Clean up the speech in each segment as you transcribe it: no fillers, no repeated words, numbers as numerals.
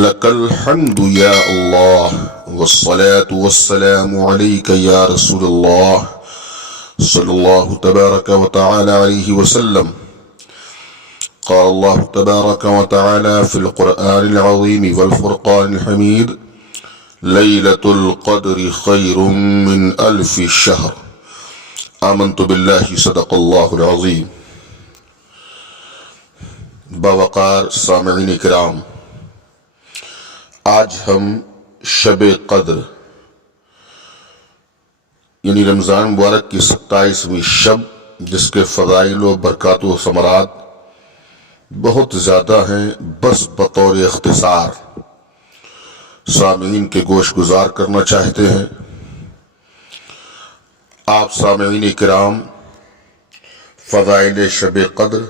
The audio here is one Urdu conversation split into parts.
لك الحمد يا الله والصلاة والسلام عليك يا رسول الله صلى الله تبارك وتعالى عليه وسلم. قال الله تبارك وتعالى في القرآن العظيم والفرقان الحميد: ليلة القدر خير من 1000 شهر. آمنت بالله صدق الله العظيم. باوقار سامعین کرام، آج ہم شب قدر یعنی رمضان مبارک کی 27ویں شب، جس کے فضائل و برکات و ثمرات بہت زیادہ ہیں، بس بطور اختصار سامعین کے گوش گزار کرنا چاہتے ہیں. آپ سامعین کرام فضائل شب قدر،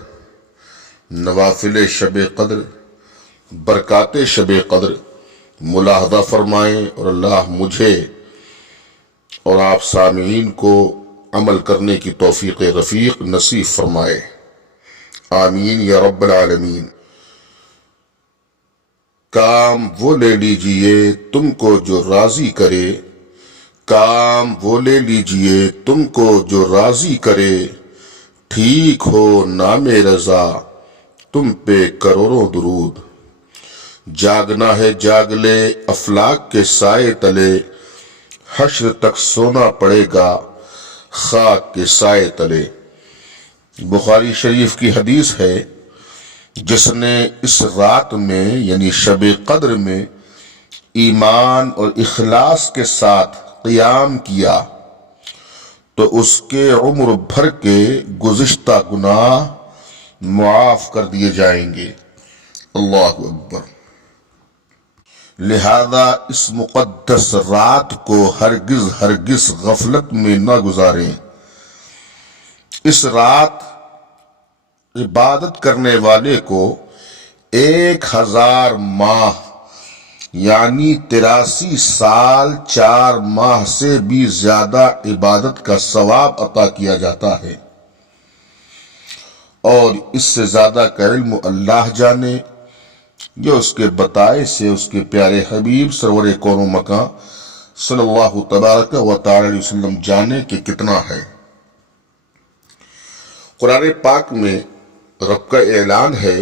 نوافل شب قدر، برکات شب قدر ملاحظہ فرمائیں، اور اللہ مجھے اور آپ سامعین کو عمل کرنے کی توفیق رفیق نصیب فرمائے. آمین یا رب العالمین. کام وہ لے لیجئے تم کو جو راضی کرے، کام وہ لے لیجئے تم کو جو راضی کرے، ٹھیک ہو نام رضا تم پہ کروڑوں درود. جاگنا ہے جاگ لے افلاک کے سائے تلے، حشر تک سونا پڑے گا خاک کے سائے تلے. بخاری شریف کی حدیث ہے، جس نے اس رات میں یعنی شب قدر میں ایمان اور اخلاص کے ساتھ قیام کیا تو اس کے عمر بھر کے گزشتہ گناہ معاف کر دیے جائیں گے. اللہ اکبر. لہذا اس مقدس رات کو ہرگز غفلت میں نہ گزاریں. اس رات عبادت کرنے والے کو 1000 ماہ یعنی 83 سال 4 ماہ سے بھی زیادہ عبادت کا ثواب عطا کیا جاتا ہے، اور اس سے زیادہ کا علم اللہ جانے، جو اس کے بتائے سے اس کے پیارے حبیب سرور کون و مکان صلی اللہ تبارک و تعالی علیہ وسلم جانے کہ کتنا ہے. قرآن پاک میں رب کا اعلان ہے،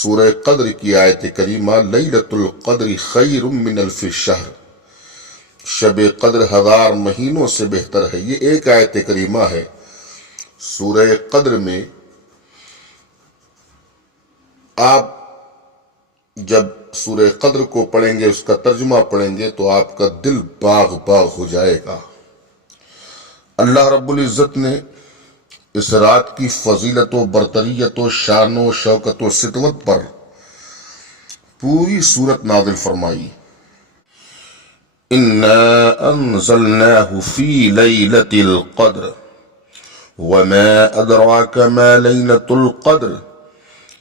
سورہ قدر کی آیت کریمہ: لیلۃ القدر خیر من 1000 شہر. شب قدر 1000 مہینوں سے بہتر ہے. یہ ایک آیت کریمہ ہے سورہ قدر میں. آپ جب سورہ قدر کو پڑھیں گے، اس کا ترجمہ پڑھیں گے، تو آپ کا دل باغ باغ ہو جائے گا. اللہ رب العزت نے اس رات کی فضیلت و برتریت و شان و شوکت و سطوت پر پوری سورت نازل فرمائی. اِنَّا أَنزَلْنَاهُ فِي لَيْلَةِ الْقَدْرِ وَمَا أَدْرَاكَ مَا لَيْلَةُ الْقَدْرِ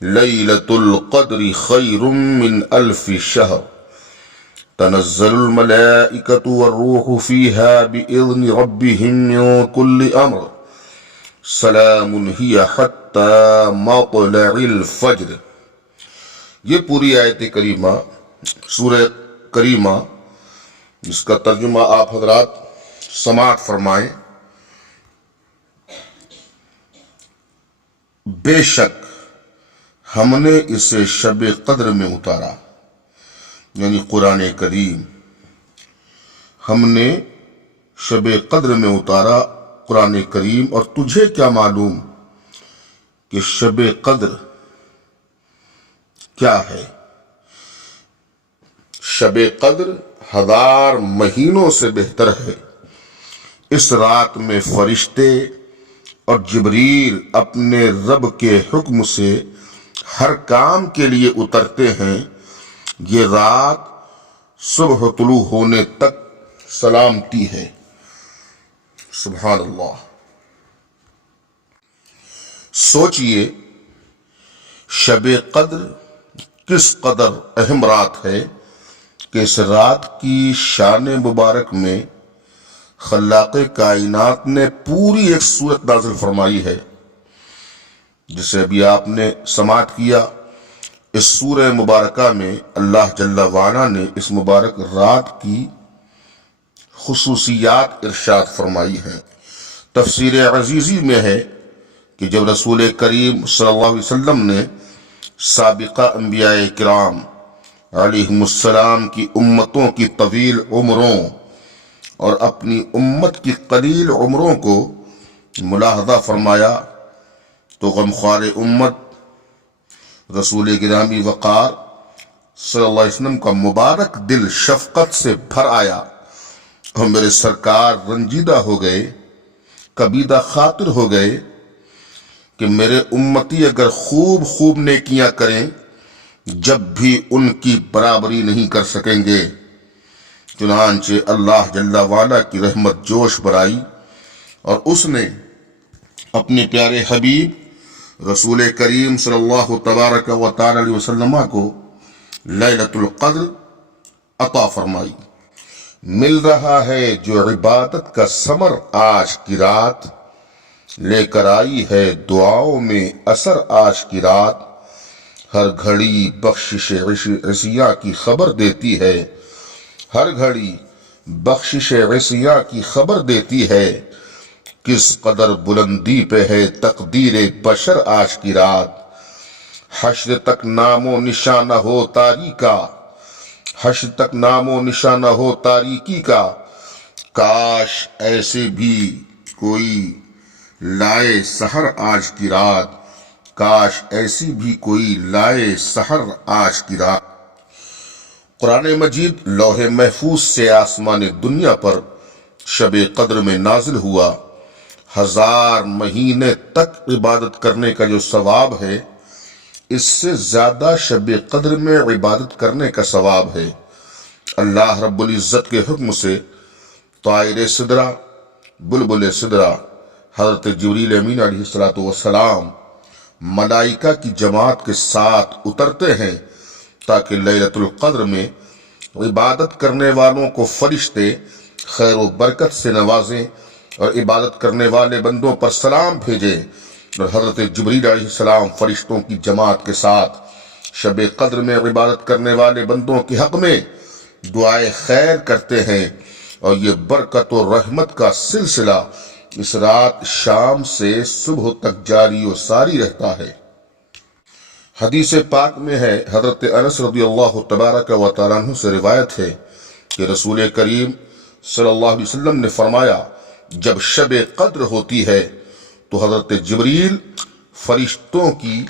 لَيْلَةُ الْقَدْرِ خَيْرٌ مِّنْ 1000 شَهْرٍ تَنَزَّلُ الْمَلَائِكَةُ وَالرُّوحُ فِيهَا بِإِذْنِ رَبِّهِم مِّن كُلِّ أَمْرٍ سلام ہی حتی مطلع الفجر. یہ پوری آیت کریمہ سورہ کریمہ، جس کا ترجمہ آپ حضرات سماعت فرمائیں. بے شک ہم نے اسے شب قدر میں اتارا، یعنی قرآن کریم ہم نے شب قدر میں اتارا قرآن کریم. اور تجھے کیا معلوم کہ شب قدر کیا ہے؟ شب قدر 1000 مہینوں سے بہتر ہے. اس رات میں فرشتے اور جبریل اپنے رب کے حکم سے ہر کام کے لیے اترتے ہیں. یہ رات صبح طلوع ہونے تک سلامتی ہے. سبحان اللہ. سوچئے شب قدر کس قدر اہم رات ہے کہ اس رات کی شان مبارک میں خلاق کائنات نے پوری ایک سورت نازل فرمائی ہے، جسے ابھی آپ نے سماعت کیا. اس سورہ مبارکہ میں اللہ جل وعلا نے اس مبارک رات کی خصوصیات ارشاد فرمائی ہیں۔ تفسیر عزیزی میں ہے کہ جب رسول کریم صلی اللہ علیہ وسلم نے سابقہ انبیاء کرام علیہم السلام کی امتوں کی طویل عمروں اور اپنی امت کی قلیل عمروں کو ملاحظہ فرمایا تو غمخوار امت رسول گرامی وقار صلی اللہ علیہ وسلم کا مبارک دل شفقت سے بھر آیا اور میرے سرکار رنجیدہ ہو گئے، کبیدہ خاطر ہو گئے کہ میرے امتی اگر خوب خوب نیکیاں کریں جب بھی ان کی برابری نہیں کر سکیں گے۔ چنانچہ اللہ جل وعلا کی رحمت جوش برائی اور اس نے اپنے پیارے حبیب رسول کریم صلی اللہ تبارک و تعالی علیہ وسلم کو لیلۃ القدر عطا فرمائی۔ مل رہا ہے جو عبادت کا ثمر آج کی رات، لے کر آئی ہے دعاؤں میں اثر آج کی رات، ہر گھڑی بخشش عصیاں کی خبر دیتی ہے، ہر گھڑی بخشش عصیاں کی خبر دیتی ہے، کس قدر بلندی پہ ہے تقدیر بشر آج کی رات، حشر تک نام و نشانہ ہو تاریکی کا، حشر تک نام و نشانہ ہو تاریکی کا، کاش ایسے بھی کوئی لائے سحر آج کی رات، کاش ایسی بھی کوئی لائے سحر آج کی رات۔ قرآن مجید لوح محفوظ سے آسمان دنیا پر شب قدر میں نازل ہوا۔ 1000 مہینے تک عبادت کرنے کا جو ثواب ہے اس سے زیادہ شب قدر میں عبادت کرنے کا ثواب ہے۔ اللہ رب العزت کے حکم سے طائر سدرہ، بلبل سدرہ حضرت جبریل امین علیہ السلام ملائکہ کی جماعت کے ساتھ اترتے ہیں تاکہ لیلۃ القدر میں عبادت کرنے والوں کو فرشتے خیر و برکت سے نوازیں اور عبادت کرنے والے بندوں پر سلام بھیجیں، اور حضرت جبریل علیہ السلام فرشتوں کی جماعت کے ساتھ شب قدر میں عبادت کرنے والے بندوں کے حق میں دعائے خیر کرتے ہیں، اور یہ برکت و رحمت کا سلسلہ اس رات شام سے صبح تک جاری و ساری رہتا ہے۔ حدیث پاک میں ہے، حضرت انس رضی اللہ تبارک و تعالیٰ عنہ سے روایت ہے کہ رسول کریم صلی اللہ علیہ وسلم نے فرمایا، جب شب قدر ہوتی ہے تو حضرت جبریل فرشتوں کی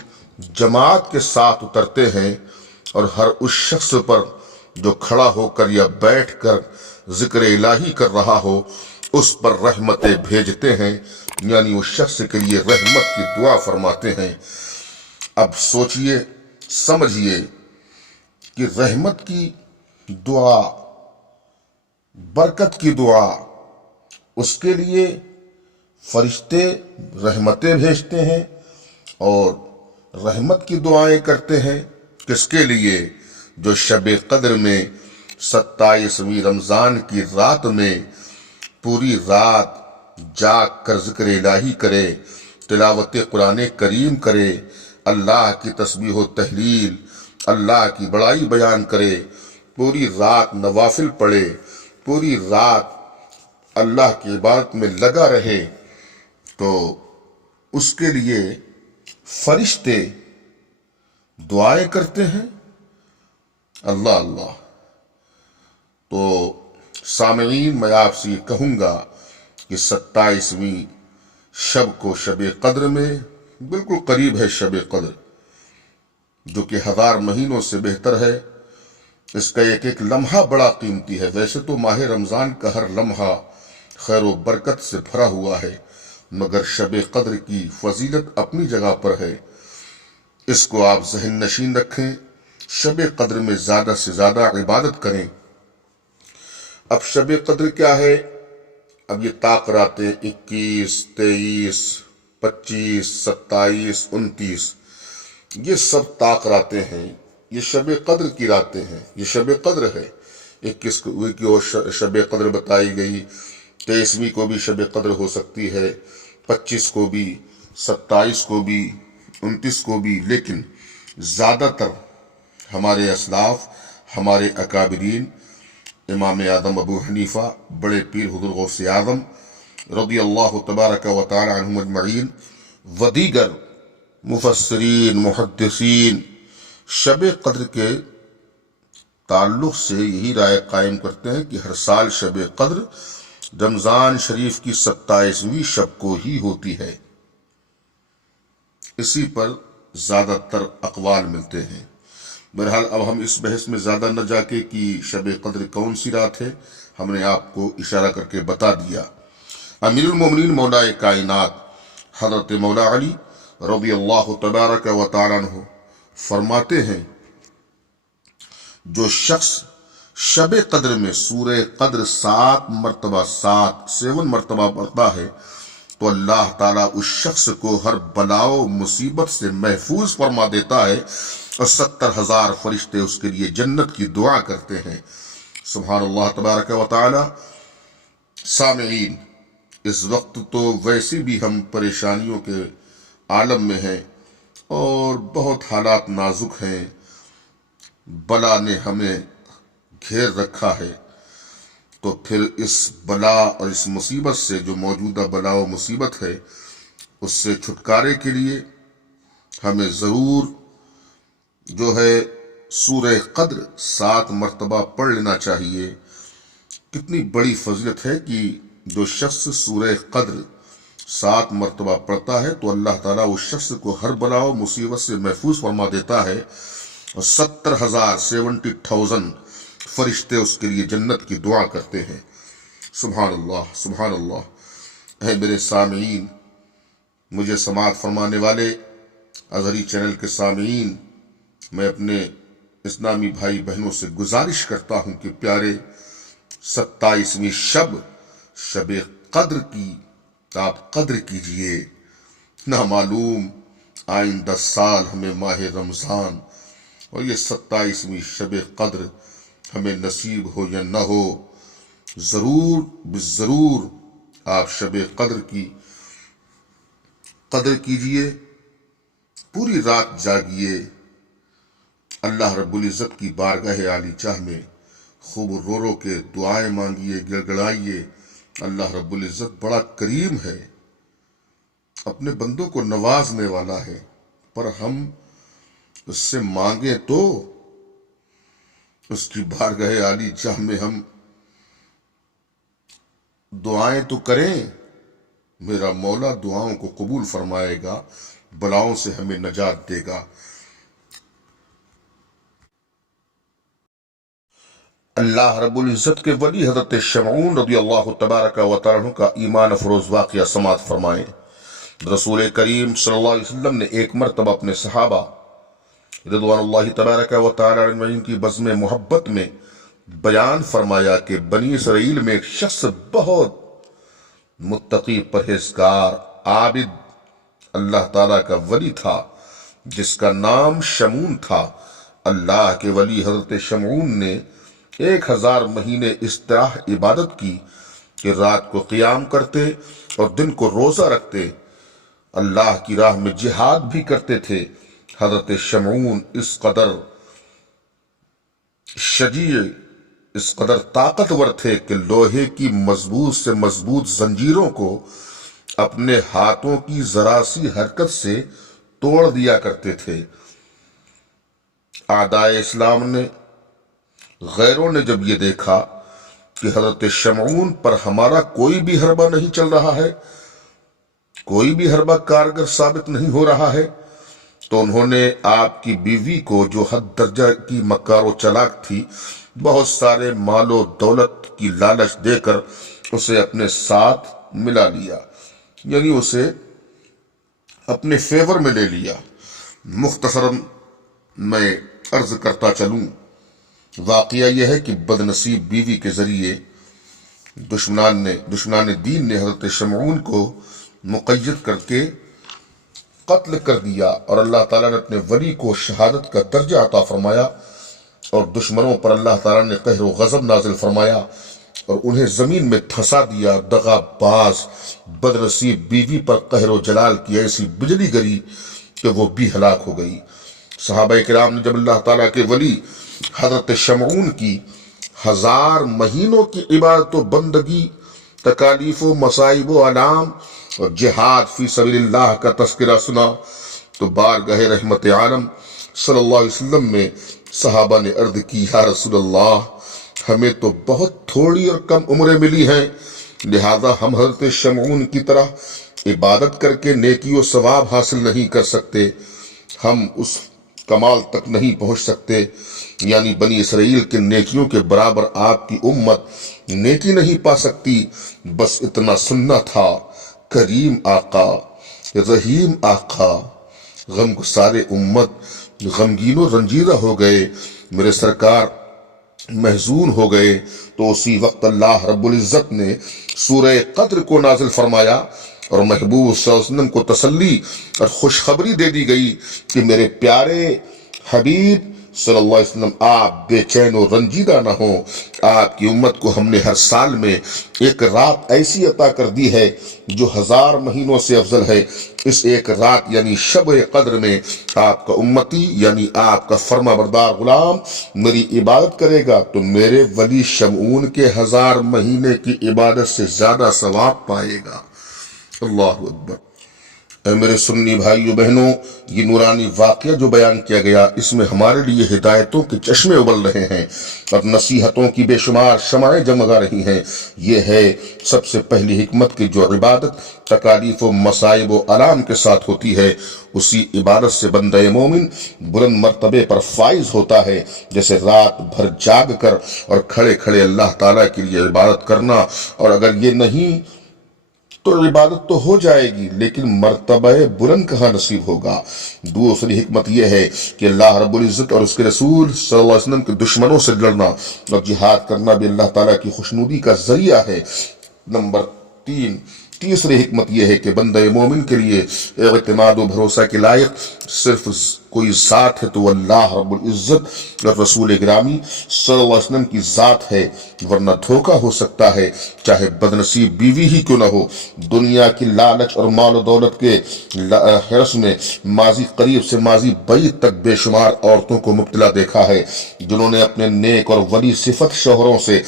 جماعت کے ساتھ اترتے ہیں اور ہر اس شخص پر جو کھڑا ہو کر یا بیٹھ کر ذکر الہی کر رہا ہو اس پر رحمتیں بھیجتے ہیں، یعنی اس شخص کے لیے رحمت کی دعا فرماتے ہیں۔ اب سوچئے سمجھئے کہ رحمت کی دعا، برکت کی دعا، اس کے لیے فرشتے رحمتیں بھیجتے ہیں اور رحمت کی دعائیں کرتے ہیں، کس کے لیے؟ جو شب قدر میں 27ویں رمضان کی رات میں پوری رات جاگ کر ذکر الہی کرے، تلاوت قرآن کریم کرے، اللہ کی تسبیح و تحلیل، اللہ کی بڑائی بیان کرے، پوری رات نوافل پڑھے، پوری رات اللہ کی عبادت میں لگا رہے، تو اس کے لیے فرشتے دعائیں کرتے ہیں۔ اللہ اللہ۔ تو سامعین، میں آپ سے یہ کہوں گا کہ 27ویں شب کو شب قدر میں بالکل قریب ہے شب قدر، جو کہ 1000 مہینوں سے بہتر ہے۔ اس کا ایک ایک لمحہ بڑا قیمتی ہے۔ ویسے تو ماہ رمضان کا ہر لمحہ خیر و برکت سے بھرا ہوا ہے، مگر شب قدر کی فضیلت اپنی جگہ پر ہے، اس کو آپ ذہن نشین رکھیں، شب قدر میں زیادہ سے زیادہ عبادت کریں۔ اب شب قدر کیا ہے؟ اب یہ تاقراتیں 21، 23، 25، 27، 29، یہ سب تاقراتیں ہیں، یہ شب قدر کی راتیں ہیں، یہ شب قدر ہے۔ 21 کو شب قدر بتائی گئی، 23ویں کو بھی شب قدر ہو سکتی ہے، 25 کو بھی، 27 کو بھی، 29 کو بھی، لیکن زیادہ تر ہمارے اسلاف، ہمارے اکابرین، امام اعظم ابو حنیفہ، بڑے پیر حضور غوث اعظم رضی اللہ تبارک و تعالی عنہم اجمعین و دیگر مفسرین، محدثین شب قدر کے تعلق سے یہی رائے قائم کرتے ہیں کہ ہر سال شب قدر رمضان شریف کی 27ویں شب کو ہی ہوتی ہے۔ اسی پر زیادہ تر اقوال ملتے ہیں۔ بہرحال اب ہم اس بحث میں زیادہ نہ جا کے کہ شب قدر کون سی رات ہے، ہم نے آپ کو اشارہ کر کے بتا دیا۔ امیر المومنین مولا کائنات حضرت مولا علی رضی اللہ تبارک و تعالی عنہ فرماتے ہیں، جو شخص شب قدر میں سورہ قدر 7 مرتبہ پڑھتا ہے تو اللہ تعالیٰ اس شخص کو ہر بلا و مصیبت سے محفوظ فرما دیتا ہے اور 70,000 فرشتے اس کے لیے جنت کی دعا کرتے ہیں۔ سبحان اللہ تبارک و تعالی۔ سامعین، اس وقت تو ویسے بھی ہم پریشانیوں کے عالم میں ہیں اور بہت حالات نازک ہیں، بلا نے ہمیں گھیر رکھا ہے، تو پھر اس بلا اور اس مصیبت سے، جو موجودہ بلا و مصیبت ہے، اس سے چھٹکارے کے لیے ہمیں ضرور جو ہے سورہ قدر 7 مرتبہ پڑھ لینا چاہیے۔ کتنی بڑی فضیلت ہے کہ جو شخص سورہ قدر 7 مرتبہ پڑھتا ہے تو اللہ تعالیٰ اس شخص کو ہر بلا و مصیبت سے محفوظ فرما دیتا ہے اور 70,000 فرشتے اس کے لیے جنت کی دعا کرتے ہیں۔ سبحان اللہ، سبحان اللہ۔ اے میرے سامعین، مجھے سماعت فرمانے والے اظہری چینل کے سامعین، میں اپنے اسلامی بھائی بہنوں سے گزارش کرتا ہوں کہ پیارے 27ویں شب قدر کی آپ قدر کیجئے۔ نہ معلوم آئندہ سال ہمیں ماہ رمضان اور یہ 27ویں شب قدر ہمیں نصیب ہو یا نہ ہو، ضرور آپ شب قدر کی قدر کیجئے، پوری رات جاگیے، اللہ رب العزت کی بارگاہ عالی جاہ میں خوب رو رو کے دعائیں مانگیے، گڑگڑائیے۔ اللہ رب العزت بڑا کریم ہے، اپنے بندوں کو نوازنے والا ہے، پر ہم اس سے مانگیں تو اس کی بارگاہ عالی جاہ میں ہم دعائیں تو کریں، میرا مولا دعاؤں کو قبول فرمائے گا، بلاؤں سے ہمیں نجات دے گا۔ اللہ رب العزت کے ولی حضرت شمعون رضی اللہ تبارک و تعالی عنہ کا ایمان افروز واقعہ سماعت فرمائیں۔ رسول کریم صلی اللہ علیہ وسلم نے ایک مرتبہ اپنے صحابہ رضوان اللہ تبارک و تعالی عنہ کی بزم محبت میں بیان فرمایا کہ بنی اسرائیل میں ایک شخص بہت متقی، پرہیزگار، عابد، اللہ تعالیٰ کا ولی تھا جس کا نام شمعون تھا۔ اللہ کے ولی حضرت شمعون نے 1000 مہینے اس طرح عبادت کی کہ رات کو قیام کرتے اور دن کو روزہ رکھتے، اللہ کی راہ میں جہاد بھی کرتے تھے۔ حضرت شمعون اس قدر شجیع، اس قدر طاقتور تھے کہ لوہے کی مضبوط سے مضبوط زنجیروں کو اپنے ہاتھوں کی ذرا سی حرکت سے توڑ دیا کرتے تھے۔ اعدائے اسلام نے، غیروں نے جب یہ دیکھا کہ حضرت شمعون پر ہمارا کوئی بھی حربہ نہیں چل رہا ہے، کوئی بھی حربہ کارگر ثابت نہیں ہو رہا ہے، تو انہوں نے آپ کی بیوی کو، جو حد درجہ کی مکار و چلاک تھی، بہت سارے مال و دولت کی لالچ دے کر اسے اپنے ساتھ ملا لیا، یعنی اسے اپنے فیور میں لے لیا۔ مختصراً میں عرض کرتا چلوں، واقعہ یہ ہے کہ بد نصیب بیوی کے ذریعے دشمنان دین نے حضرت شمعون کو مقید کر کے قتل کر دیا، اور اللہ تعالیٰ نے اپنے ولی کو شہادت کا درجہ عطا فرمایا، اور دشمنوں پر اللہ تعالیٰ نے قہر و غضب نازل فرمایا اور انہیں زمین میں دھسا دیا۔ دغا باز بد نصیب بیوی پر قہر و جلال کی ایسی بجلی گری کہ وہ بھی ہلاک ہو گئی۔ صحابہ کرام نے جب اللہ تعالیٰ کے ولی حضرت شمعون کی 1000 مہینوں کی عبادت و بندگی، تکالیف و مصائب و آلام اور جہاد فی سبیل اللہ کا تذکرہ سنا تو بارگاہ رحمت عالم صلی اللہ علیہ وسلم میں صحابہ نے عرض کی، یا رسول اللہ، ہمیں تو بہت تھوڑی اور کم عمریں ملی ہیں، لہذا ہم حضرت شمعون کی طرح عبادت کر کے نیکی و ثواب حاصل نہیں کر سکتے، ہم اس کمال تک نہیں پہنچ سکتے، یعنی بنی اسرائیل کے نیکیوں کے برابر آپ کی امت نیکی نہیں پا سکتی۔ بس اتنا سننا تھا، کریم آقا، رحیم آقا، غم گسارے امت غمگین و رنجیدہ ہو گئے، میرے سرکار محزون ہو گئے، تو اسی وقت اللہ رب العزت نے سورہ قدر کو نازل فرمایا اور محبوب صلی اللہ علیہ وسلم کو تسلی اور خوشخبری دے دی گئی کہ میرے پیارے حبیب صلی اللہ علیہ وسلم، آپ بے چین و رنجیدہ نہ ہوں، آپ کی امت کو ہم نے ہر سال میں ایک رات ایسی عطا کر دی ہے جو 1000 مہینوں سے افضل ہے۔ اس ایک رات یعنی شب قدر میں آپ کا امتی یعنی آپ کا فرما بردار غلام میری عبادت کرے گا تو میرے ولی شمعون کے 1000 مہینے کی عبادت سے زیادہ ثواب پائے گا۔ اللہ اکبر۔ اے میرے سنی بھائیو بہنوں، یہ نورانی واقعہ جو بیان کیا گیا، اس میں ہمارے لیے ہدایتوں کے چشمے ابل رہے ہیں اور نصیحتوں کی بے شمار شمعیں جگمگا رہی ہیں۔ یہ ہے سب سے پہلی حکمت کی جو عبادت تکالیف و مصائب و آلام کے ساتھ ہوتی ہے، اسی عبادت سے بندہ مومن بلند مرتبے پر فائز ہوتا ہے، جیسے رات بھر جاگ کر اور کھڑے کھڑے اللہ تعالیٰ کے لیے عبادت کرنا، اور اگر یہ نہیں تو عبادت تو ہو جائے گی لیکن مرتبہ بلند کہاں نصیب ہوگا۔ دوسری حکمت یہ ہے کہ اللہ رب العزت اور اس کے رسول صلی اللہ علیہ وسلم کے دشمنوں سے لڑنا اور جہاد کرنا بھی اللہ تعالیٰ کی خوشنودی کا ذریعہ ہے۔ نمبر 3، تیسری حکمت یہ ہے کہ بندہ مومن کے لیے اعتماد و بھروسہ کے لائق صرف کوئی ذات ہے تو اللہ رب العزت اور رسول گرامی صلی اللہ علیہ وسلم کی ذات ہے، ورنہ دھوکہ ہو سکتا ہے، چاہے بدنصیب بیوی ہی کیوں نہ ہو۔ دنیا کی لالچ اور مال و دولت کے حرص میں ماضی قریب سے ماضی بعید تک بے شمار عورتوں کو مبتلا دیکھا ہے، جنہوں نے اپنے نیک اور ولی صفت شوہروں سے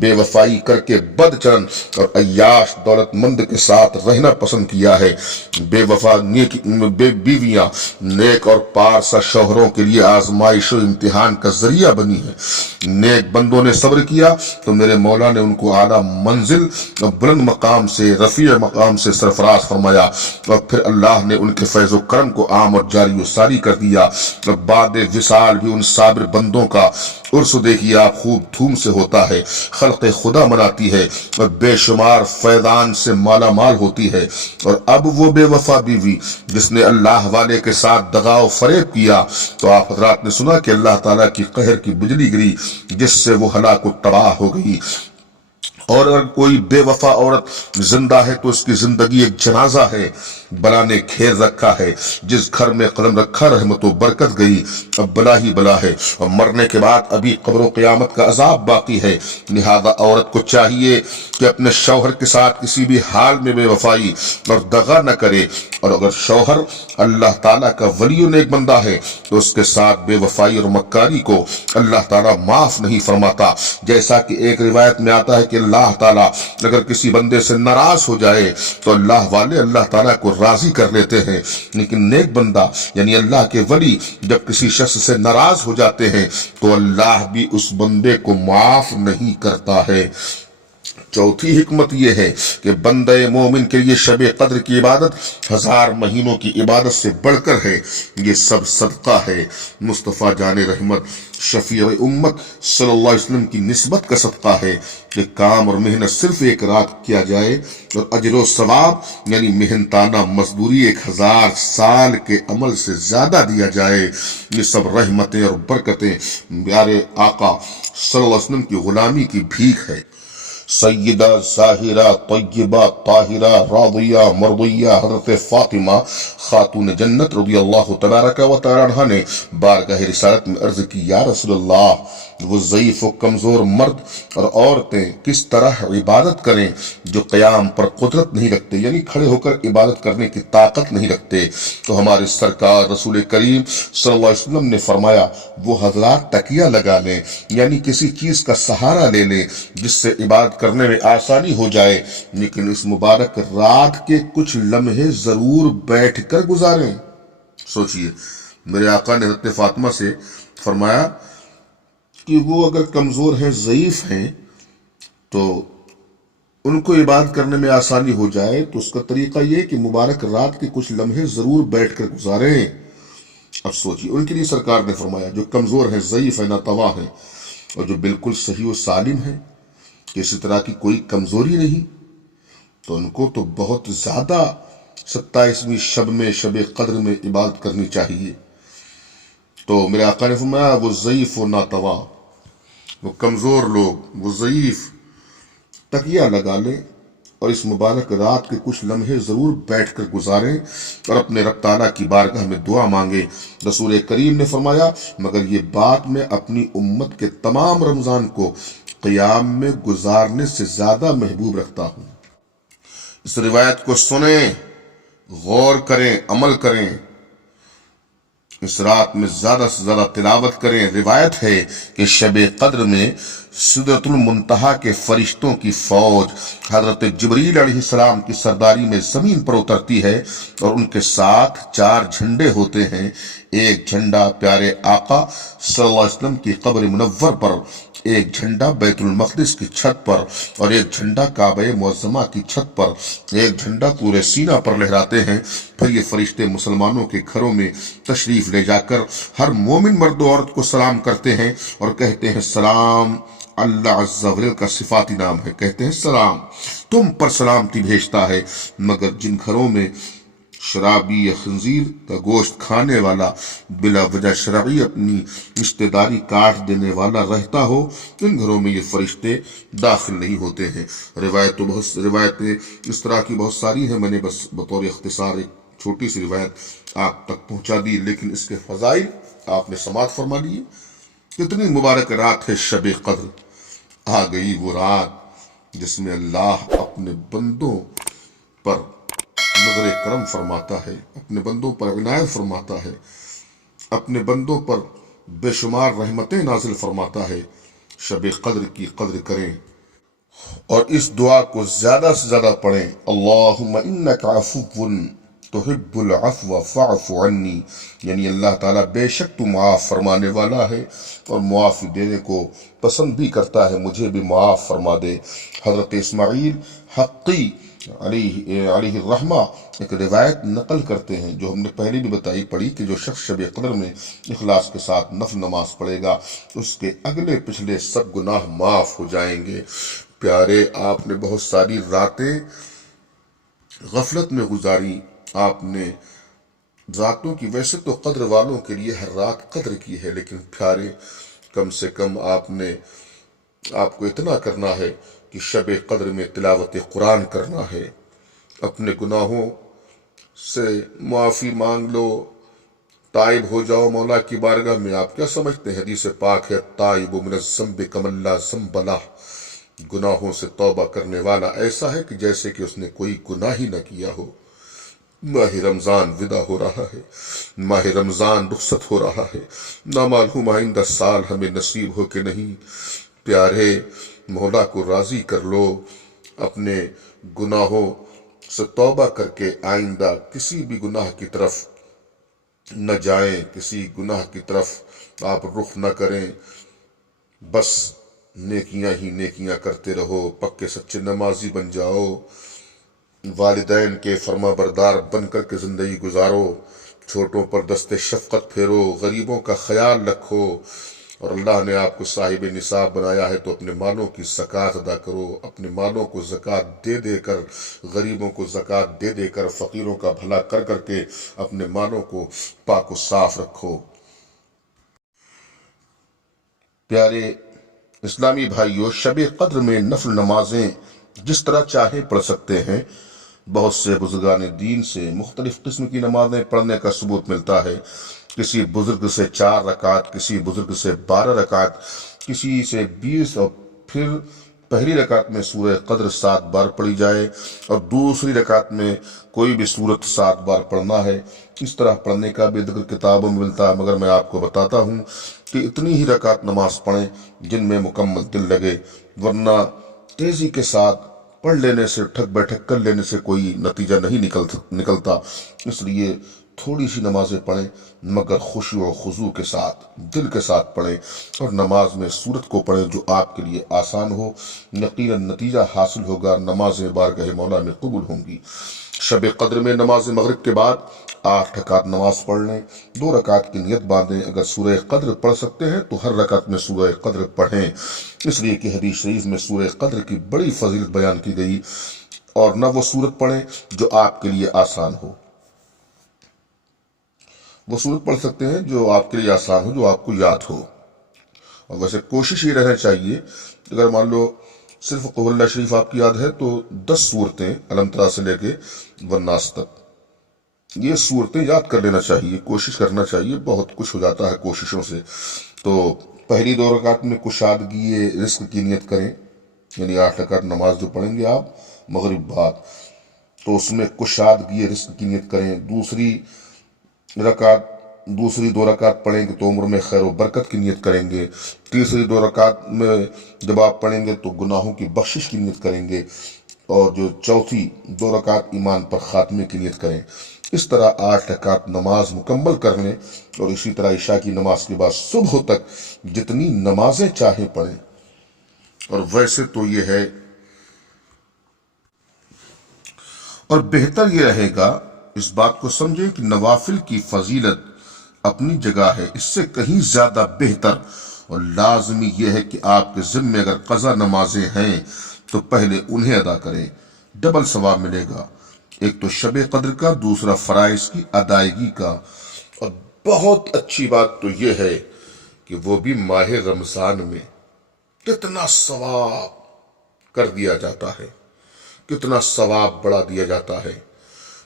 بے وفائی کر کے بد چلن اور عیاش دولت مند کے ساتھ رہنا پسند کیا ہے۔ بے وفا بیویاں نیک اور پارسا شوہروں کے لیے آزمائش و امتحان کا ذریعہ بنی ہے۔ نیک بندوں نے صبر کیا تو میرے مولا نے ان کو اعلیٰ منزل اور بلند مقام سے رفیع مقام سے سرفراز فرمایا، اور پھر اللہ نے ان کے فیض و کرم کو عام اور جاری و ساری کر دیا، اور بعد وصال بھی ان صابر بندوں کا عرس دیکھیے آپ خوب دھوم سے ہوتا ہے، خلق خدا مناتی ہے اور بے شمار فیضان سے مالا مال ہوتی ہے۔ اور اب وہ بے وفا بیوی جس نے اللہ والے کے ساتھ دغا و فریب کیا، تو آپ حضرات نے سنا کہ اللہ تعالیٰ کی قہر کی بجلی گری جس سے وہ ہلاک و تباہ ہو گئی۔ اور اگر کوئی بے وفا عورت زندہ ہے تو اس کی زندگی ایک جنازہ ہے، بلا نے گھیر رکھا ہے، جس گھر میں قلم رکھا رحمت و برکت گئی، اب بلا ہی بلا ہے، اور مرنے کے بعد ابھی قبر و قیامت کا عذاب باقی ہے۔ لہذا عورت کو چاہیے کہ اپنے شوہر کے ساتھ کسی بھی حال میں بے وفائی اور دغا نہ کرے، اور اگر شوہر اللہ تعالیٰ کا ولی و نیک بندہ ہے تو اس کے ساتھ بے وفائی اور مکاری کو اللہ تعالیٰ معاف نہیں فرماتا۔ جیسا کہ ایک روایت میں آتا ہے کہ اللہ تعالیٰ اگر کسی بندے سے ناراض ہو جائے تو اللہ والے اللہ تعالیٰ کو راضی کر لیتے ہیں، لیکن نیک بندہ یعنی اللہ کے ولی جب کسی شخص سے ناراض ہو جاتے ہیں تو اللہ بھی اس بندے کو معاف نہیں کرتا ہے۔ چوتھی حکمت یہ ہے کہ بندہ مومن کے لیے شب قدر کی عبادت 1000 مہینوں کی عبادت سے بڑھ کر ہے۔ یہ سب صدقہ ہے، مصطفیٰ جان رحمت شفیع امت صلی اللہ علیہ وسلم کی نسبت کا صدقہ ہے کہ کام اور محنت صرف ایک رات کیا جائے اور اجر و ثواب یعنی محنتانہ مزدوری 1000 سال کے عمل سے زیادہ دیا جائے۔ یہ سب رحمتیں اور برکتیں پیارے آقا صلی اللہ علیہ وسلم کی غلامی کی بھیک ہے۔ سیدہ ظاہرہ طیبہ طاہرہ راضیہ مرضیہ حضرت فاطمہ خاتون جنت رضی اللہ تبارک و تعالی عنہا نے بارگاہ رسالت میں عرض کی، یا رسول اللہ، وہ ضعیف و کمزور مرد اور عورتیں کس طرح عبادت کریں جو قیام پر قدرت نہیں رکھتے، یعنی کھڑے ہو کر عبادت کرنے کی طاقت نہیں رکھتے۔ تو ہمارے سرکار رسول کریم صلی اللہ علیہ وسلم نے فرمایا وہ حضرات تکیہ لگا لیں، یعنی کسی چیز کا سہارا لے لیں جس سے عبادت کرنے میں آسانی ہو جائے، لیکن اس مبارک رات کے کچھ لمحے ضرور بیٹھ کر گزاریں۔ سوچئے، میرے آقا نے حضرت فاطمہ سے فرمایا کہ وہ اگر کمزور ہیں، ضعیف ہیں، تو ان کو عبادت کرنے میں آسانی ہو جائے تو اس کا طریقہ یہ کہ مبارک رات کے کچھ لمحے ضرور بیٹھ کر گزاریں۔ اب سوچئے، ان کے لیے سرکار نے فرمایا جو کمزور ہیں، ضعیف ہیں، ناتواں ہیں، اور جو بالکل صحیح و سالم ہیں، کسی طرح کی کوئی کمزوری نہیں، تو ان کو تو بہت زیادہ 27ویں شب میں، شب قدر میں عبادت کرنی چاہیے۔ تو میرے آقا نے فرمایا وہ ضعیف و ناتواں، وہ کمزور لوگ، وہ ضعیف، تکیہ لگا لیں اور اس مبارک رات کے کچھ لمحے ضرور بیٹھ کر گزاریں اور اپنے رب تعالیٰ کی بارگاہ میں دعا مانگیں۔ رسول کریم نے فرمایا مگر یہ بات میں اپنی امت کے تمام رمضان کو قیام میں گزارنے سے زیادہ محبوب رکھتا ہوں۔ اس روایت کو سنیں، غور کریں، عمل کریں، اس رات میں زیادہ سے زیادہ تلاوت کریں۔ روایت ہے کہ شب قدر میں سدرۃ المنتہا کے فرشتوں کی فوج حضرت جبریل علیہ السلام کی سرداری میں زمین پر اترتی ہے اور ان کے ساتھ 4 جھنڈے ہوتے ہیں۔ ایک جھنڈا پیارے آقا صلی اللہ علیہ وسلم کی قبر منور پر، ایک جھنڈا بیت المقدس کی چھت پر، اور ایک جھنڈا کعبہ معظمہ کی چھت پر، ایک جھنڈا پورے سینہ پر لہراتے ہیں۔ پھر یہ فرشتے مسلمانوں کے گھروں میں تشریف لے جا کر ہر مومن مرد و عورت کو سلام کرتے ہیں اور کہتے ہیں سلام، اللہ عز و جل کا صفاتی نام ہے، کہتے ہیں سلام، تم پر سلامتی بھیجتا ہے۔ مگر جن گھروں میں شرابی یا خنزیر کا گوشت کھانے والا بلا وجہ شرعی اپنی رشتہ داری کاٹ دینے والا رہتا ہو، ان گھروں میں یہ فرشتے داخل نہیں ہوتے ہیں۔ روایتیں اس طرح کی بہت ساری ہیں، میں نے بس بطور اختصار ایک چھوٹی سی روایت آپ تک پہنچا دی، لیکن اس کے فضائل آپ نے سماعت فرما لیے۔ کتنی مبارک رات ہے شب قدر، آ گئی وہ رات جس میں اللہ اپنے بندوں پر نظر کرم فرماتا ہے، اپنے بندوں پر عنایت فرماتا ہے، اپنے بندوں پر بے شمار رحمتیں نازل فرماتا ہے۔ شب قدر کی قدر کریں اور اس دعا کو زیادہ سے زیادہ پڑھیں، اللہم انک عفو تحب العفو فاعف عنی، یعنی اللہ تعالیٰ بے شک تو معاف فرمانے والا ہے اور معافی دینے کو پسند بھی کرتا ہے، مجھے بھی معاف فرما دے۔ حضرت اسماعیل حقی علیہ الرحمہ ایک روایت نقل کرتے ہیں جو ہم نے پہلے بھی پڑھی کہ جو شخص شب قدر میں اخلاص کے ساتھ نفل نماز پڑھے گا اس کے اگلے پچھلے سب گناہ معاف ہو جائیں گے۔ پیارے، آپ نے بہت ساری راتیں غفلت میں گزاری، آپ نے راتوں کی، ویسے تو قدر والوں کے لیے ہر رات قدر کی ہے، لیکن پیارے کم سے کم آپ کو اتنا کرنا ہے کہ شب قدر میں تلاوت قرآن کرنا ہے، اپنے گناہوں سے معافی مانگ لو، تائب ہو جاؤ مولا کی بارگاہ میں۔ آپ کیا سمجھتے ہیں، حدیث پاک ہے تائب من الذنب کمن لا ذنب لہ، گناہوں سے توبہ کرنے والا ایسا ہے کہ جیسے کہ اس نے کوئی گناہ ہی نہ کیا ہو۔ ماہ رمضان ودا ہو رہا ہے، ماہ رمضان رخصت ہو رہا ہے، نہ معلوم آئندہ سال ہمیں نصیب ہو کہ نہیں۔ پیارے، مولا کو راضی کر لو، اپنے گناہوں سے توبہ کر کے آئندہ کسی بھی گناہ کی طرف نہ جائیں، کسی گناہ کی طرف آپ رخ نہ کریں، بس نیکیاں ہی نیکیاں کرتے رہو، پکے سچے نمازی بن جاؤ، والدین کے فرما بردار بن کر کے زندگی گزارو، چھوٹوں پر دست شفقت پھیرو، غریبوں کا خیال رکھو، اور اللہ نے آپ کو صاحب نصاب بنایا ہے تو اپنے مالوں کی زکوٰۃ ادا کرو، اپنے مالوں کو زکوٰۃ دے دے کر، غریبوں کو زکوٰۃ دے دے کر، فقیروں کا بھلا کر کر کے اپنے مالوں کو پاک و صاف رکھو۔ پیارے اسلامی بھائیوں، شب قدر میں نفل نمازیں جس طرح چاہیں پڑھ سکتے ہیں۔ بہت سے بزرگان دین سے مختلف قسم کی نمازیں پڑھنے کا ثبوت ملتا ہے، کسی بزرگ سے 4 رکعت، کسی بزرگ سے 12 رکعت، کسی سے 20 اور پھر پہلی رکعت میں سورہ قدر 7 بار پڑھی جائے اور دوسری رکعت میں کوئی بھی سورت 7 بار پڑھنا ہے۔ اس طرح پڑھنے کا بھی ذکر کتابوں میں ملتا ہے، مگر میں آپ کو بتاتا ہوں کہ اتنی ہی رکعت نماز پڑھیں جن میں مکمل دل لگے، ورنہ تیزی کے ساتھ پڑھ لینے سے، ٹھک بیٹھک کر لینے سے کوئی نتیجہ نہیں نکلتا۔ اس لیے تھوڑی سی نمازیں پڑھیں مگر خشوع و خضوع کے ساتھ، دل کے ساتھ پڑھیں، اور نماز میں سورت کو پڑھیں جو آپ کے لیے آسان ہو۔ یقیناً نتیجہ حاصل ہوگا، نمازیں بارگاہ مولا میں قبول ہوں گی۔ شب قدر میں نماز مغرب کے بعد 8 رکعت نماز پڑھ لیں، 2 رکعت کی نیت باندھیں۔ اگر سورہ قدر پڑھ سکتے ہیں تو ہر رکعت میں سورہ قدر پڑھیں، اس لیے کہ حدیث شریف میں سورہ قدر کی بڑی فضیلت بیان کی گئی۔ اور نہ وہ سورت پڑھیں جو آپ کے لیے آسان ہو، وہ سورت پڑھ سکتے ہیں جو آپ کے لیے آسان ہو، جو آپ کو یاد ہو۔ اور ویسے کوشش یہ رہنا چاہیے، اگر مان لو صرف قل اللہ شریف آپ کی یاد ہے تو 10 صورتیں الم ترا سے لے کے والناس تک، یہ صورتیں یاد کر لینا چاہیے، کوشش کرنا چاہیے، بہت کچھ ہو جاتا ہے کوششوں سے۔ تو پہلی 2 رکعت میں کشادگی رزق کی نیت کریں، یعنی 8 رکعت نماز جو پڑھیں گے آپ مغرب بعد، تو اس میں کشادگی رزق کی نیت کریں۔ دوسری 2 رکعت پڑھیں گے تو عمر میں خیر و برکت کی نیت کریں گے۔ تیسری 2 رکعت میں جب آپ پڑھیں گے تو گناہوں کی بخشش کی نیت کریں گے، اور جو چوتھی 2 رکعت ایمان پر خاتمے کی نیت کریں۔ اس طرح 8 رکعت نماز مکمل کر لیں، اور اسی طرح عشاء کی نماز کے بعد صبح تک جتنی نمازیں چاہیں پڑھیں۔ اور ویسے تو یہ ہے، اور بہتر یہ رہے گا، اس بات کو سمجھیں کہ نوافل کی فضیلت اپنی جگہ ہے، اس سے کہیں زیادہ بہتر اور لازمی یہ ہے کہ آپ کے ذمے اگر قضا نمازیں ہیں تو پہلے انہیں ادا کریں، ڈبل ثواب ملے گا، ایک تو شب قدر کا، دوسرا فرائض کی ادائیگی کا۔ اور بہت اچھی بات تو یہ ہے کہ وہ بھی ماہ رمضان میں کتنا ثواب کر دیا جاتا ہے، کتنا ثواب بڑھا دیا جاتا ہے۔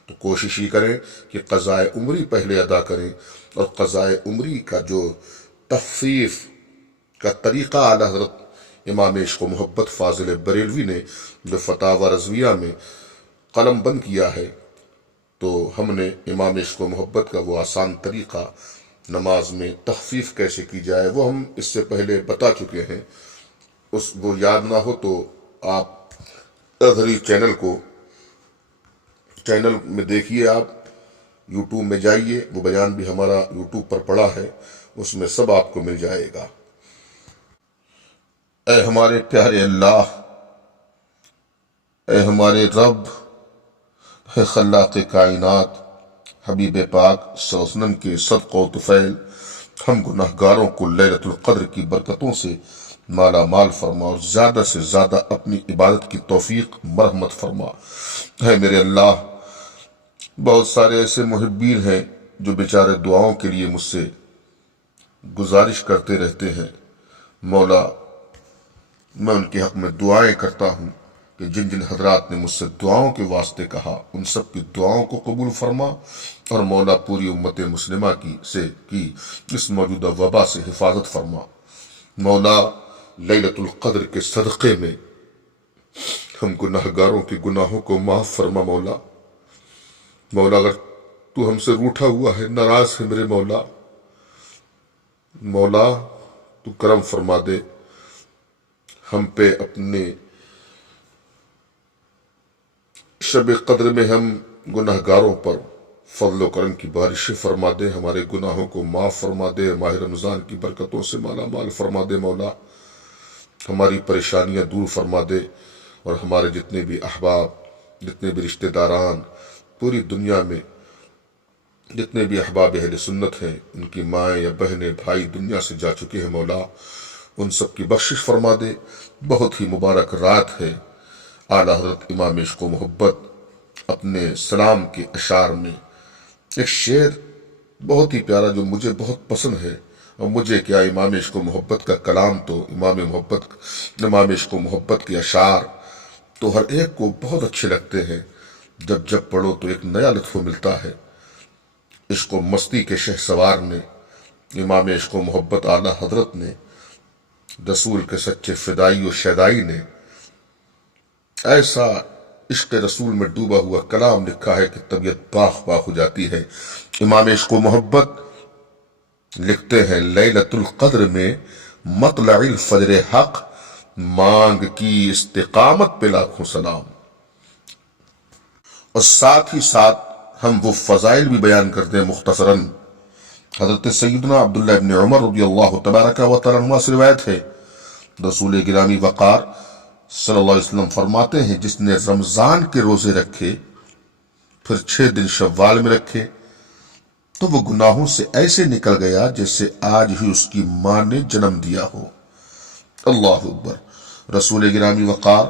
تو کوشش ہی کریں کہ قضائے عمری پہلے ادا کریں، اور قضائے عمری کا جو تخفیف کا طریقہ اعلیٰ حضرت امام عشق و محبت فاضل بریلوی نے جو فتاوی رضویہ میں قلم بند کیا ہے، تو ہم نے امام عشق و محبت کا وہ آسان طریقہ نماز میں تخفیف کیسے کی جائے وہ ہم اس سے پہلے بتا چکے ہیں۔ وہ یاد نہ ہو تو آپ اظہری چینل میں دیکھیے، آپ یوٹیوب میں جائیے، وہ بیان بھی ہمارا یوٹیوب پر پڑا ہے، اس میں سب آپ کو مل جائے گا۔ اے ہمارے پیارے اللہ، اے ہمارے رب، ہے خلاق کائنات، حبیب پاک صلی اللہ علیہ وسلم کے صدقہ و طفیل ہم گناہگاروں کو لیلۃ القدر کی برکتوں سے مالا مال فرما، اور زیادہ سے زیادہ اپنی عبادت کی توفیق مرحمت فرما۔ ہے میرے اللہ، بہت سارے ایسے محبین ہیں جو بیچارے دعاؤں کے لیے مجھ سے گزارش کرتے رہتے ہیں۔ مولا، میں ان کے حق میں دعائیں کرتا ہوں کہ جن جن حضرات نے مجھ سے دعاؤں کے واسطے کہا، ان سب کی دعاؤں کو قبول فرما، اور مولا پوری امت مسلمہ کی اس موجودہ وبا سے حفاظت فرما۔ مولا، لیلۃ القدر کے صدقے میں ہم گناہگاروں کے گناہوں کو معاف فرما۔ مولا اگر تو ہم سے روٹھا ہوا ہے، ناراض ہے میرے مولا تو کرم فرما دے، ہم پہ اپنے شب قدر میں ہم گناہگاروں پر فضل و کرم کی بارشیں فرما دے، ہمارے گناہوں کو معاف فرما دے، ماہ رمضان کی برکتوں سے مالا مال فرما دے۔ مولا، ہماری پریشانیاں دور فرما دے، اور ہمارے جتنے بھی احباب، جتنے بھی رشتہ داران پوری دنیا میں، جتنے بھی احباب اہل سنت ہیں، ان کی مائیں یا بہنیں بھائی دنیا سے جا چکے ہیں، مولا ان سب کی بخشش فرما دے۔ بہت ہی مبارک رات ہے۔ اعلیٰ حضرت امام عشق و محبت اپنے سلام کے اشعار میں ایک شعر بہت ہی پیارا جو مجھے بہت پسند ہے، اور مجھے کیا امام عشق و محبت کا کلام تو امام عشق و محبت کے اشعار تو ہر ایک کو بہت اچھے لگتے ہیں، جب پڑھو تو ایک نیا لطف ملتا ہے۔ عشق و مستی کے شہسوار نے، امام عشق و محبت اعلیٰ حضرت نے رسول کے سچے فدائی و شیدائی نے ایسا عشق رسول میں ڈوبا ہوا کلام لکھا ہے کہ طبیعت باغ باغ ہو جاتی ہے۔ امام عشق و محبت لکھتے ہیں لیلۃ القدر میں مطلع الفجر حق، مانگ کی استقامت پہ لاکھوں سلام۔ اور ساتھ ہی ساتھ ہم وہ فضائل بھی بیان کرتے ہیں مختصراً۔ حضرت سیدنا عبداللہ ابن عمر رضی اللہ تبارک و تعالیٰ عنہ سے روایت ہے، رسول گرامی وقار صلی اللہ علیہ وسلم فرماتے ہیں جس نے رمضان کے روزے رکھے پھر 6 دن شوال میں رکھے تو وہ گناہوں سے ایسے نکل گیا جیسے آج ہی اس کی ماں نے جنم دیا ہو۔ اللہ اکبر۔ رسول گرامی وقار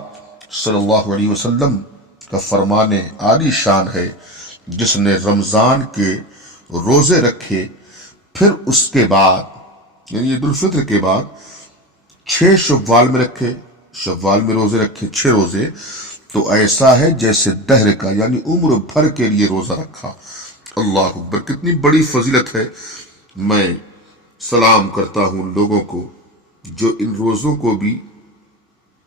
صلی اللہ علیہ وسلم کا فرمان عالی شان ہے، جس نے رمضان کے روزے رکھے پھر اس کے بعد یعنی عید الفطر کے بعد 6 شوال میں رکھے، شوال میں روزے رکھے 6 روزے، تو ایسا ہے جیسے دہر کا یعنی عمر بھر کے لیے روزہ رکھا۔ اللہ اکبر، کتنی بڑی فضیلت ہے۔ میں سلام کرتا ہوں لوگوں کو جو ان روزوں کو بھی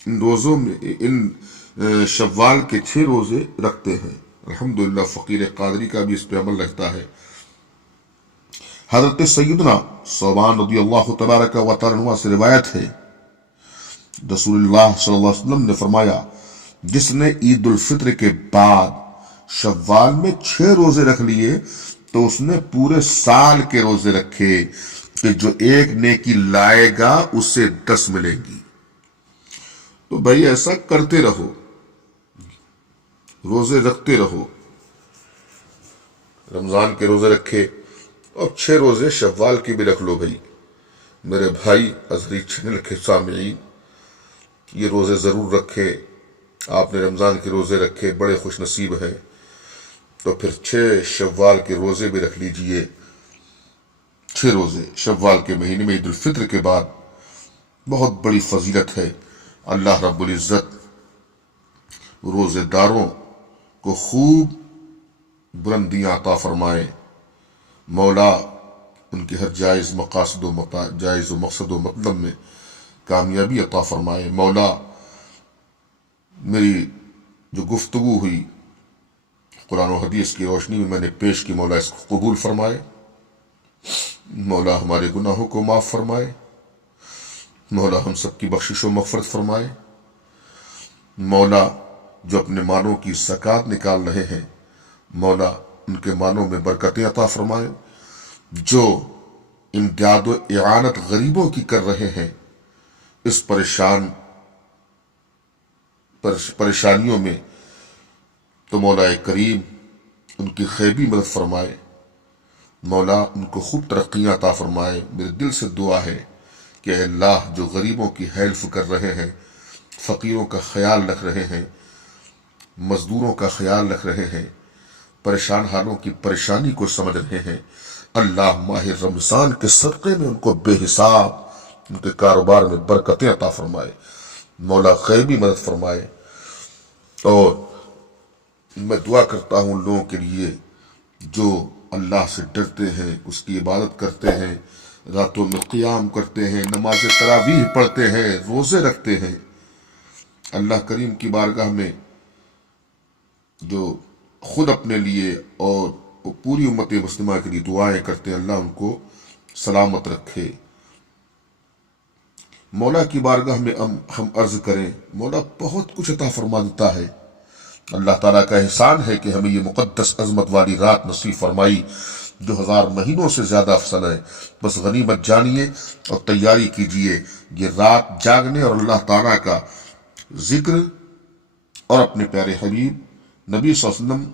ان روزوں میں شوال کے 6 روزے رکھتے ہیں۔ الحمدللہ فقیر قادری کا بھی اس پہ عمل رہتا ہے۔ حضرت سیدنا ثوبان رضی اللہ تبارک و تعالیٰ عنہ سے روایت ہے، رسول اللہ صلی اللہ علیہ وسلم نے فرمایا جس نے عید الفطر کے بعد شوال میں 6 روزے رکھ لیے تو اس نے پورے سال کے روزے رکھے کہ جو ایک نیکی لائے گا اسے 10 ملیں گی۔ تو بھائی ایسا کرتے رہو، روزے رکھتے رہو۔ رمضان کے روزے رکھے اور 6 روزے شوال کی بھی رکھ لو بھائی۔ میرے بھائی ازہری چینل کے سامعین، یہ روزے ضرور رکھے۔ آپ نے رمضان کے روزے رکھے، بڑے خوش نصیب ہیں، تو پھر 6 شوال کے روزے بھی رکھ لیجئے۔ 6 روزے شوال کے مہینے میں عید الفطر کے بعد بہت بڑی فضیلت ہے۔ اللہ رب العزت روزے داروں کو خوب بلندیاں عطا فرمائے۔ مولا ان کے ہر جائز مقاصد و مقصد و مطلب میں کامیابی عطا فرمائے۔ مولا میری جو گفتگو ہوئی قرآن و حدیث کی روشنی میں نے پیش کی، مولا اس کو قبول فرمائے۔ مولا ہمارے گناہوں کو معاف فرمائے۔ مولا ہم سب کی بخشش و مغفرت فرمائے۔ مولا جو اپنے مالوں کی زکوٰۃ نکال رہے ہیں، مولا ان کے مالوں میں برکتیں عطا فرمائے۔ جو امداد و اعانت غریبوں کی کر رہے ہیں اس پریشانیوں میں، تو مولا کریم ان کی غیبی مدد فرمائے۔ مولا ان کو خوب ترقیاں عطا فرمائے۔ میرے دل سے دعا ہے کہ اے اللہ جو غریبوں کی ہیلپ کر رہے ہیں، فقیروں کا خیال رکھ رہے ہیں، مزدوروں کا خیال رکھ رہے ہیں، پریشان حالوں کی پریشانی کو سمجھ رہے ہیں، اللہ ماہ رمضان کے صدقے میں ان کو بے حساب ان کے کاروبار میں برکتیں عطا فرمائے۔ مولا غیبی مدد فرمائے۔ اور میں دعا کرتا ہوں لوگوں کے لیے جو اللہ سے ڈرتے ہیں، اس کی عبادت کرتے ہیں، راتوں میں قیام کرتے ہیں، نماز تراویح پڑھتے ہیں، روزے رکھتے ہیں۔ اللہ کریم کی بارگاہ میں جو خود اپنے لیے اور پوری امت مسلمہ کے لیے دعائیں کرتے ہیں، اللہ ان کو سلامت رکھے۔ مولا کی بارگاہ میں ہم عرض کریں، مولا بہت کچھ عطا فرما دیتا ہے۔ اللہ تعالیٰ کا احسان ہے کہ ہمیں یہ مقدس عظمت والی رات نصیب فرمائی جو 1000 مہینوں سے زیادہ افضل ہے۔ بس غنیمت جانیے اور تیاری کیجیے یہ رات جاگنے اور اللہ تعالیٰ کا ذکر اور اپنے پیارے حبیب نبی صلی اللہ علیہ وسلم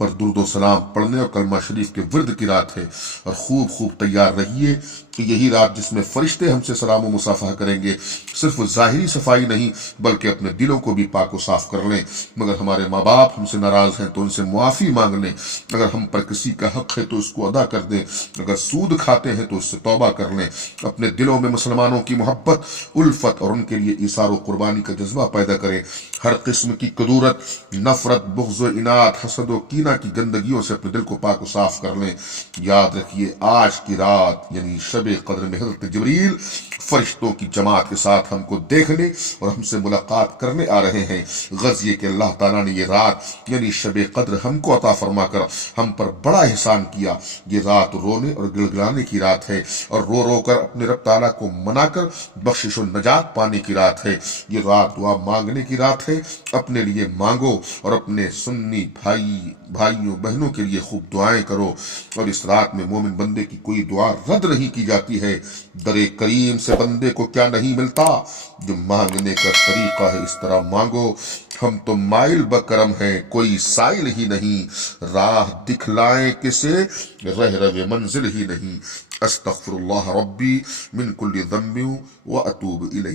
پر درود و سلام پڑھنے اور کلمہ شریف کے ورد کی رات ہے۔ اور خوب خوب تیار رہیے کہ یہی رات جس میں فرشتے ہم سے سلام و مصافحہ کریں گے، صرف ظاہری صفائی نہیں بلکہ اپنے دلوں کو بھی پاک و صاف کر لیں۔ مگر ہمارے ماں باپ ہم سے ناراض ہیں تو ان سے معافی مانگ لیں، اگر ہم پر کسی کا حق ہے تو اس کو ادا کر دیں، اگر سود کھاتے ہیں تو اس سے توبہ کر لیں۔ اپنے دلوں میں مسلمانوں کی محبت، الفت اور ان کے لیے ایثار و قربانی کا جذبہ پیدا کریں۔ ہر قسم کی کدورت، نفرت، بغض و اناد، حسد و کینہ کی گندگیوں سے اپنے دل کو پاک و صاف کر لیں۔ یاد رکھیے آج کی رات یعنی شب شب قدر میں حضرت جبریل فرشتوں کی جماعت کے ساتھ ہم کو دیکھنے اور ہم سے ملاقات کرنے آ رہے ہیں، غرض یہ کہ اللہ تعالیٰ نے یہ رات یعنی شب قدر ہم کو عطا فرما کر ہم پر بڑا احسان کیا۔ یہ رات رونے اور گڑگڑانے کی رات ہے، اور رو رو کر اپنے رب تعالیٰ کو منا کر بخشش و نجات پانے کی رات ہے۔ یہ رات دعا مانگنے کی رات ہے، اپنے لیے مانگو اور اپنے سنی بھائیوں بہنوں کے لیے خوب دعائیں کرو، اور اس رات میں مومن بندے کی کوئی دعا رد نہیں کی جاتی ہے۔ در کریم سے بندے کو کیا نہیں ملتا، جو مانگنے کا طریقہ ہے اس طرح مانگو۔ ہم تو مائل بکرم ہیں، کوئی سائل ہی نہیں، راہ دکھلائیں کسے، رہ رو منزل ہی نہیں۔ استغفر اللہ ربی من کل ذنب واتوب الیہ۔